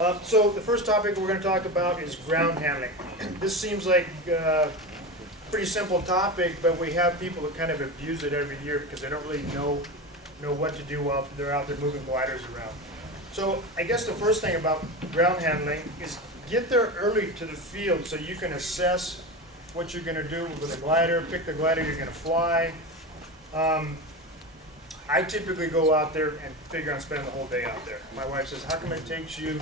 So the first topic we're going to talk about is ground handling. This seems like a pretty simple topic, but we have people that kind of abuse it every year because they don't really know what to do while they're out there moving gliders around. So I guess the first thing about ground handling is get there early to the field so you can assess what you're going to do with a glider, pick the glider you're going to fly. I typically go out there and figure on spending the whole day out there. My wife says, how come it takes you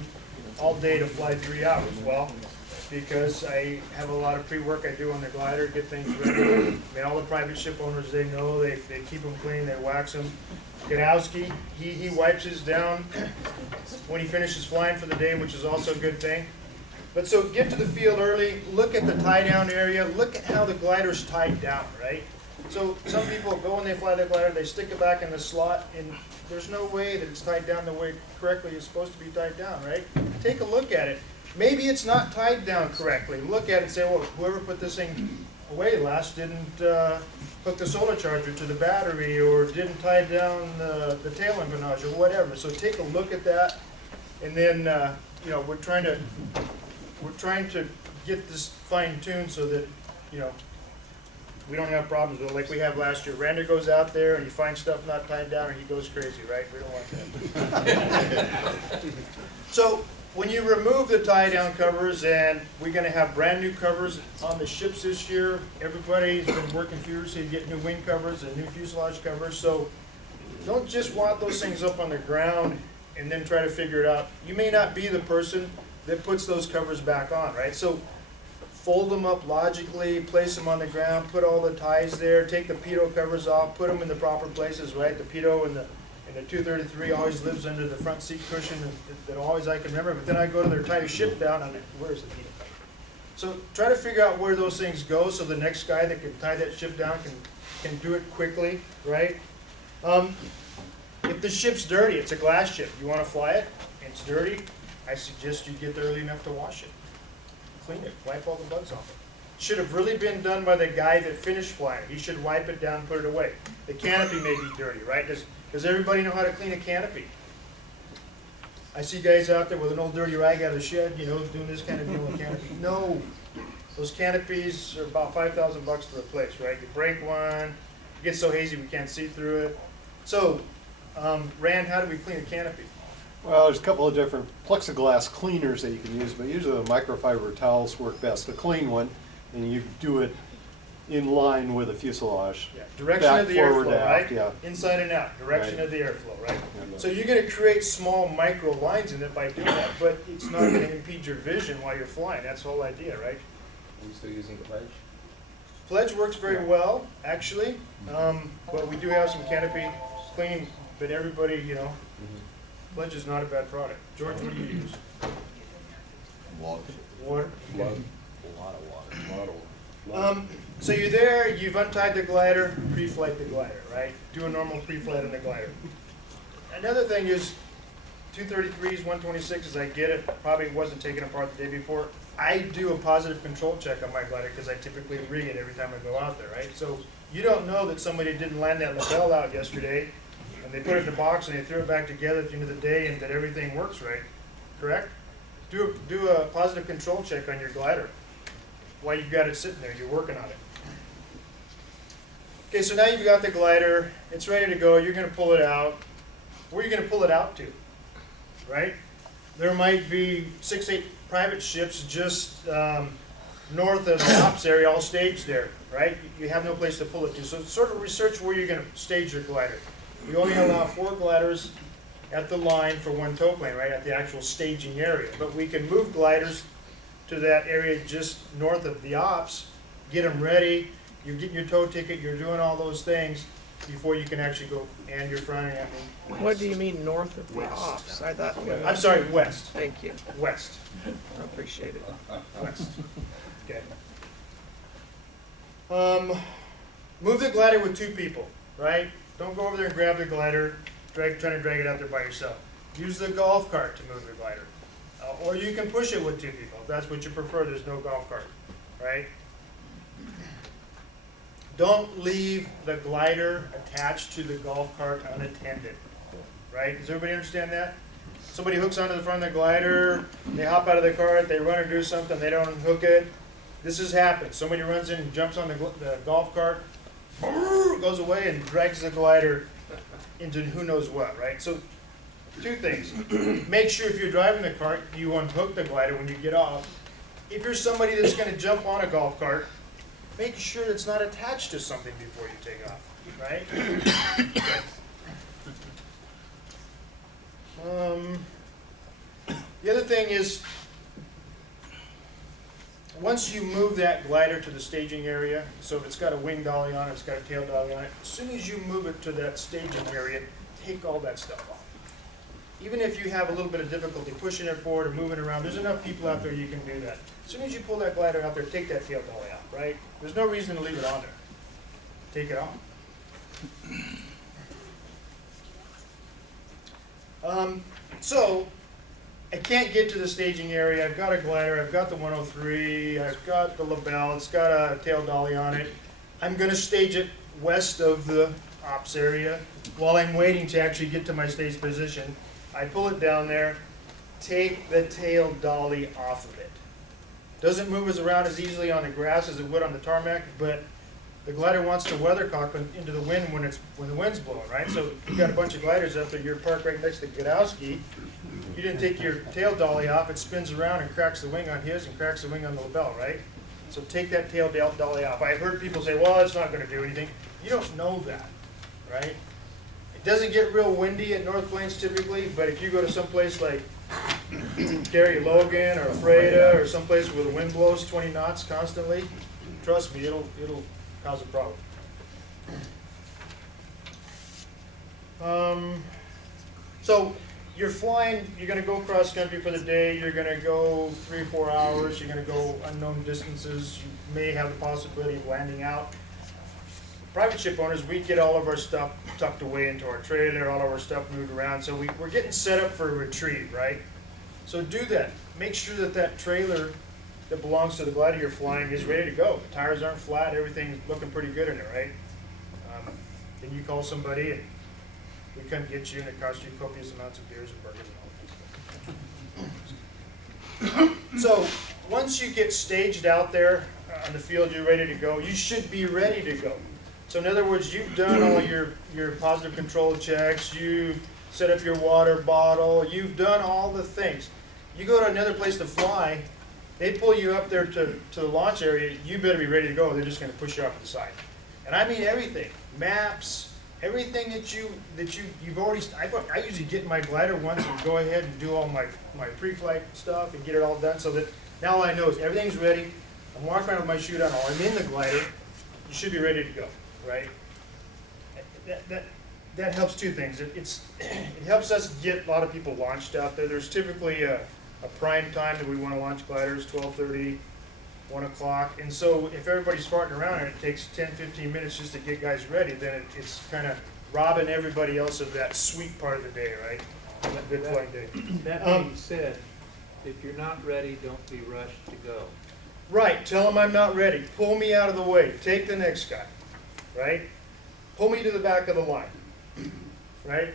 all day to fly 3 hours? Well, because I have a lot of pre-work I do on the glider, get things ready. I mean, all the private ship owners, they know, they keep them clean, they wax them. Gadowski, he wipes his down when he finishes flying for the day, which is also a good thing. But so get to the field early, look at the tie-down area, look at how the glider's tied down, right? So some people go when they fly the glider, they stick it back in the slot, and there's no way that it's tied down the way correctly it's supposed to be tied down, right? Take a look at it. Maybe it's not tied down correctly. Look at it and say, well, whoever put this thing away last didn't hook the solar charger to the battery or didn't tie down the tail empennage or whatever. So take a look at that, and then we're trying to get this fine-tuned so that we don't have problems with it like we have last year. Rander goes out there and he finds stuff not tied down and he goes crazy, right? We don't want that. So when you remove the tie-down covers, and we're going to have brand new covers on the ships this year. Everybody's been working furiously to get new wing covers and new fuselage covers. So don't just wad those things up on the ground and then try to figure it out. You may not be the person that puts those covers back on, right? So fold them up logically, place them on the ground, put all the ties there, take the pitot covers off, put them in the proper places, right? The pitot and the 233 always lives under the front seat cushion that always I can remember, but then I go to there, tie the ship down, and where's the pitot cover? So try to figure out where those things go so the next guy that can tie that ship down can do it quickly, right? If the ship's dirty, it's a glass ship, you want to fly it, and it's dirty, I suggest you get there early enough to wash it. Clean it, wipe all the bugs off it. Should have really been done by the guy that finished flying. He should wipe it down and put it away. The canopy may be dirty, right? Does everybody know how to clean a canopy? I see guys out there with an old dirty rag out of the shed, doing this kind of deal with canopy. No, those canopies are about $5,000 to replace, right? You break one, it gets so hazy we can't see through it. So, Rand, how do we clean a canopy? Well, there's a couple of different plexiglass cleaners that you can use, but usually the microfiber towels work best. The clean one, and you do it in line with the fuselage. Yeah. Direction of the airflow, right? Yeah. Inside and out, direction Right. of the airflow, right? Yeah. So you're going to create small micro lines in it by doing that, but it's not going to impede your vision while you're flying. That's the whole idea, right? Are we still using Pledge? Pledge works very well, actually, but we do have some canopy cleaning, but everybody, Pledge is not a bad product. George, what do you use? Water. Water? A lot of water. So you're there, you've untied the glider, pre-flight the glider, right? Do a normal pre-flight on the glider. Another thing is, 233s, 126s, I get it, probably wasn't taken apart the day before. I do a positive control check on my glider because I typically rig it every time I go out there, right? So you don't know that somebody didn't land that lapel out yesterday, and they put it in the box and they threw it back together at the end of the day and that everything works right, correct? Do a positive control check on your glider while you've got it sitting there, you're working on it. Okay, so now you've got the glider, it's ready to go, you're going to pull it out. Where are you going to pull it out to, right? There might be 6, 8 private ships just north of the ops area, all staged there, right? You have no place to pull it to. So sort of research where you're going to stage your glider. You only allow 4 gliders at the line for one tow plane, right, at the actual staging area. But we can move gliders to that area just north of the ops, get them ready, you're getting your tow ticket, you're doing all those things before you can actually go and you're flying at me. What do you mean north of the ops? I thought. I'm sorry, west. Thank you. West. I appreciate it. West. Okay. Move the glider with 2 people, right? Don't go over there and grab the glider, trying to drag it out there by yourself. Use the golf cart to move the glider. Or you can push it with 2 people. If that's what you prefer, there's no golf cart, right? Don't leave the glider attached to the golf cart unattended, right? Does everybody understand that? somebody hooks onto the front of the glider, they hop out of the cart, they run or do something, they don't unhook it. This has happened. Somebody runs in, jumps on the golf cart, goes away and drags the glider into who knows what, right? So, two things. Make sure if you're driving the cart, you unhook the glider when you get off. If you're somebody that's going to jump on a golf cart, make sure it's not attached to something before you take off, right? The other thing is, once you move that glider to the staging area, so if it's got a wing dolly on it, it's got a tail dolly on it, as soon as you move it to that staging area, take all that stuff off. Even if you have a little bit of difficulty pushing it forward or moving around, there's enough people out there you can do that. As soon as you pull that glider out there, take that tail dolly out, right? There's no reason to leave it on there. Take it off. So, I can't get to the staging area. I've got a glider, I've got the 103, I've got the label, it's got a tail dolly on it. I'm going to stage it west of the ops area. While I'm waiting to actually get to my stage position, I pull it down there, take the tail dolly off of it. Doesn't move us around as easily on the grass as it would on the tarmac, but the glider wants to weathercock into the wind when the wind's blowing, right? So you've got a bunch of gliders up there, you're parked right next to Godowski. You didn't take your tail dolly off, it spins around and cracks the wing on his and cracks the wing on the label, right? So take that tail dolly off. I've heard people say, well, it's not going to do anything. You don't know that, right? It doesn't get real windy at North Plains typically, but if you go to some place like Gary Logan or Freda or someplace where the wind blows 20 knots constantly, trust me, it'll cause a problem. So you're flying, you're going to go cross country for the day, you're going to go 3 or 4 hours, you're going to go unknown distances, you may have the possibility of landing out. Private ship owners, we get all of our stuff tucked away into our trailer, all of our stuff moved around, so we're getting set up for a retrieve, right? So do that. Make sure that that trailer that belongs to the glider you're flying is ready to go. The tires aren't flat, everything's looking pretty good in it, right? Then you call somebody and we come get you and it costs you copious amounts of beers and burgers and all that stuff. So once you get staged out there on the field, you're ready to go, you should be ready to go. So in other words, you've done all your positive control checks, you've set up your water bottle, you've done all the things. You go to another place to fly, they pull you up there to the launch area, you better be ready to go, they're just going to push you off to the side. And I mean everything, maps, everything that you've already, I usually get in my glider once and go ahead and do all my pre-flight stuff and get it all done so that now all I know is everything's ready, I'm walking around with my chute on, or I'm in the glider, you should be ready to go, right? That helps two things. It helps us get a lot of people launched out there. There's typically a prime time that we want to launch gliders, 12:30, 1 o'clock. And so if everybody's farting around and it takes 10, 15 minutes just to get guys ready, then it's kind of robbing everybody else of that sweet part of the day, right? That good flight day. That being said, if you're not ready, don't be rushed to go. Right, tell them I'm not ready. Pull me out of the way. Take the next guy, right? Pull me to the back of the line, right?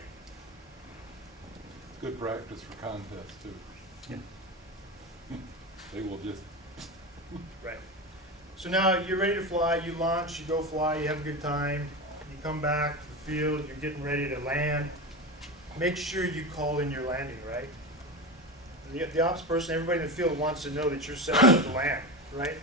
Good practice for contests too. They will just. Right. So now you're ready to fly, you launch, you go fly, you have a good time, you come back to the field, you're getting ready to land. Make sure you call in your landing, right? The ops person, everybody in the field wants to know that you're set up to land, right?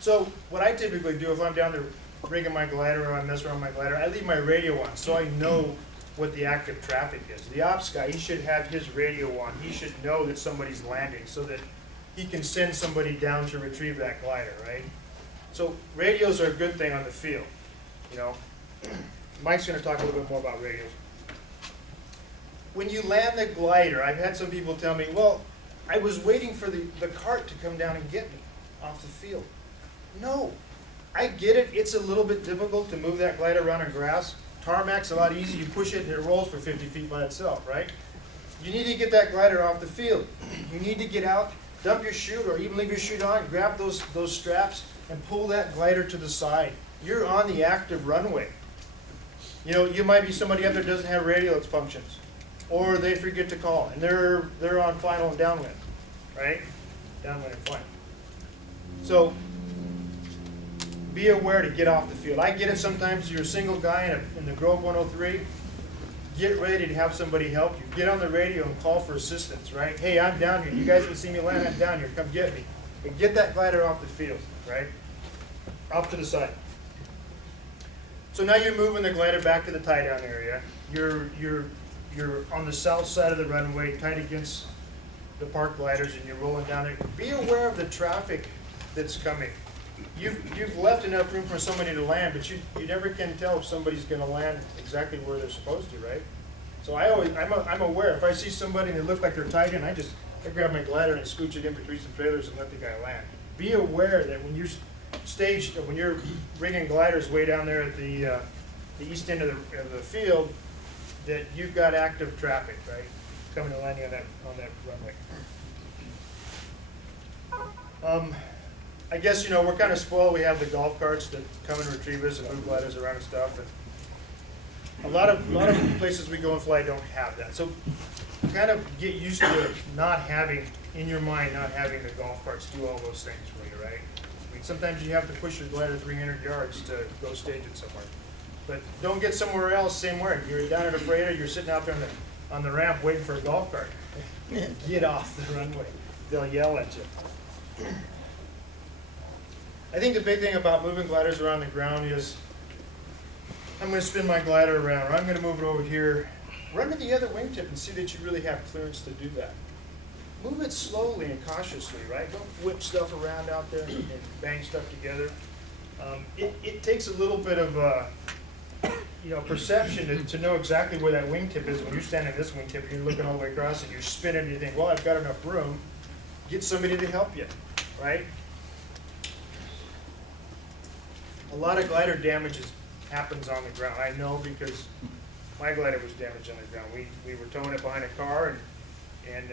So what I typically do if I'm down there rigging my glider or I'm messing around with my glider, I leave my radio on so I know what the active traffic is. The ops guy, he should have his radio on. He should know that somebody's landing so that he can send somebody down to retrieve that glider, right? So radios are a good thing on the field, you know. Mike's going to talk a little bit more about radios. When you land the glider, I've had some people tell me, well, I was waiting for the cart to come down and get me off the field. No, I get it. It's a little bit difficult to move that glider around on grass. Tarmac's a lot easier. You push it and it rolls for 50 feet by itself, right? You need to get that glider off the field. You need to get out, dump your chute, or even leave your chute on, grab those straps, and pull that glider to the side. You're on the active runway. You know, you might be somebody out there who doesn't have radio that functions. or they forget to call, and they're on final and downwind, right? Downwind and flying. So be aware to get off the field. I get it sometimes. You're a single guy in the Grove 103. Get ready to have somebody help you. Get on the radio and call for assistance, right? Hey, I'm down here. You guys can see me land. I'm down here. Come get me. And get that glider off the field, right? Off to the side. So now you're moving the glider back to the tie down area. You're on the south side of the runway, tight against the park gliders, and you're rolling down there. Be aware of the traffic that's coming. You've left enough room for somebody to land, but you never can tell if somebody's going to land exactly where they're supposed to, right? So I'm aware. If I see somebody and they look like they're tied in, I grab my glider and scooch it in between some trailers and let the guy land. Be aware that when you're staged, when you're bringing gliders way down there at the east end of the field, that you've got active traffic, right, coming and landing on that runway. I guess, we're kind of spoiled. We have the golf carts that come and retrieve us and move gliders around and stuff. And a lot of places we go and fly don't have that. So kind of get used to not having, in your mind, not having the golf carts do all those things for you, right? I mean, sometimes you have to push your glider 300 yards to go stage it somewhere. But don't get somewhere else, same way. You're down at a freighter, you're sitting out there on the ramp waiting for a golf cart. Get off the runway. They'll yell at you. I think the big thing about moving gliders around the ground is I'm going to spin my glider around, or I'm going to move it over here. Run to the other wingtip and see that you really have clearance to do that. Move it slowly and cautiously, right? Don't whip stuff around out there and bang stuff together. It takes a little bit of perception to know exactly where that wingtip is. When you're standing at this wingtip, you're looking all the way across and you're spinning and you think, well, I've got enough room. Get somebody to help you, right? A lot of glider damage happens on the ground. I know because my glider was damaged on the ground. We were towing it behind a car and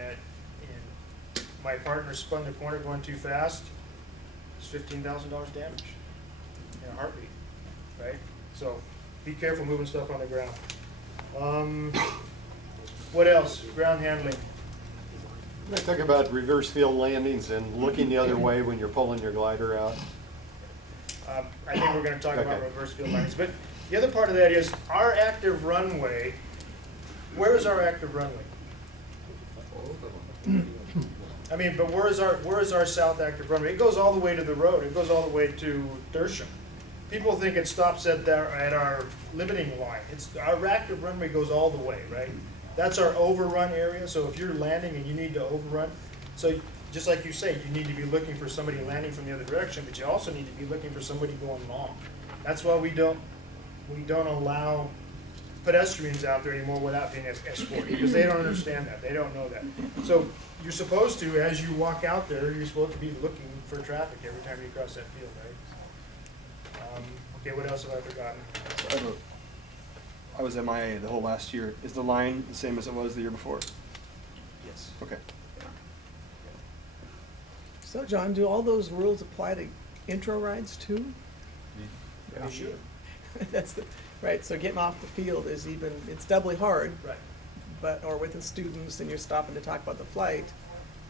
my partner spun the corner going too fast. It's $15,000 damage in a heartbeat, right? So be careful moving stuff on the ground. What else? Ground handling. I talk about reverse field landings and looking the other way when you're pulling your glider out. I think we're going to talk about Okay. reverse field landings. But the other part of that is our active runway. Where is our active runway? I mean, but where is our south active runway? It goes all the way to the road. It goes all the way to Dersham. People think it stops at our limiting line. Our active runway goes all the way, right? That's our overrun area. So if you're landing and you need to overrun, so just like you say, you need to be looking for somebody landing from the other direction, but you also need to be looking for somebody going long. That's why we don't allow pedestrians out there anymore without being escorted, because they don't understand that. They don't know that. So you're supposed to, as you walk out there, you're supposed to be looking for traffic every time you cross that field, right? Okay, what else have I forgotten? I was MIA the whole last year. Is the line the same as it was the year before? Yes. Okay. So John, do all those rules apply to intro rides too? You should. That's right, so getting off the field is it's doubly hard. Right. Or with the students and you're stopping to talk about the flight,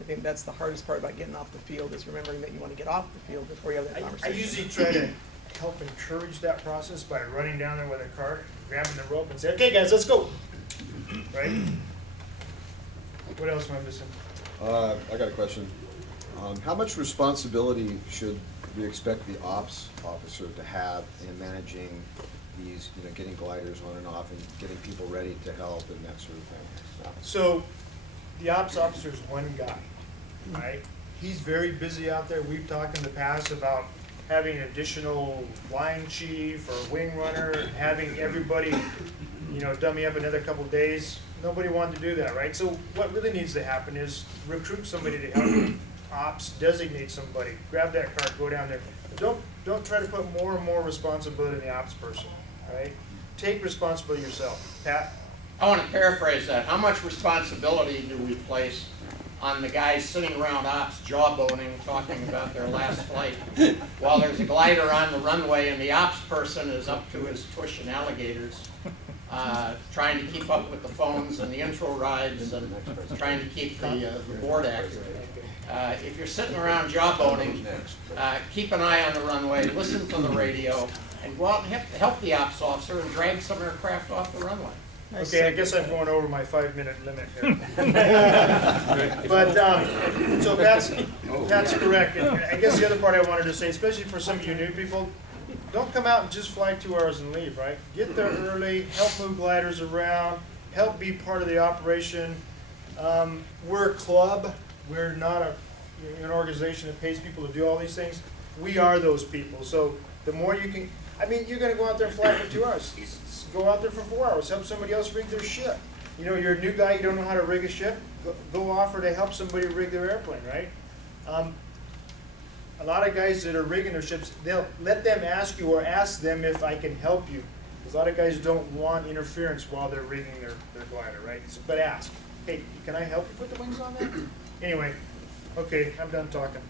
I think that's the hardest part about getting off the field is remembering that you want to get off the field before you have that I conversation. usually try to help encourage that process by running down there with a cart, grabbing the rope and say, okay guys, let's go. Right? What else am I missing? I got a question. How much responsibility should we expect the ops officer to have in managing these, getting gliders on and off and getting people ready to help and that sort of thing? So the ops officer is one guy, right? He's very busy out there. We've talked in the past about having an additional line chief or wing runner, having everybody, dummy up another couple days. Nobody wanted to do that, right? So what really needs to happen is recruit somebody to help you. Ops, designate somebody, grab that cart, go down there. Don't try to put more and more responsibility on the ops person, right? Take responsibility yourself. Pat? I want to paraphrase that. How much responsibility do we place on the guys sitting around ops jawboning, talking about their last flight, while there's a glider on the runway and the ops person is up to his tush in alligators, trying to keep up with the phones and the intro rides and trying to keep the board accurate. If you're sitting around jawboning, keep an eye on the runway, listen to the radio, and go out and help the ops officer and drag some aircraft off the runway. Okay, I guess I'm going over my 5-minute limit here. But, so that's correct. And I guess the other part I wanted to say, especially for some of you new people, don't come out and just fly 2 hours and leave, right? Get there early, help move gliders around, help be part of the operation. We're a club. We're not an organization that pays people to do all these things. We are those people. So the more you can, I mean, you're going to go out there and fly for 2 hours. Go out there for 4 hours. Help somebody else rig their ship. You know, you're a new guy. You don't know how to rig a ship. Go offer to help somebody rig their airplane, right? A lot of guys that are rigging their ships, they'll let them ask you or ask them if I can help you. Because a lot of guys don't want interference while they're rigging their glider, right? So, but ask, hey, can I help you put the wings on that? Anyway, okay, I'm done talking.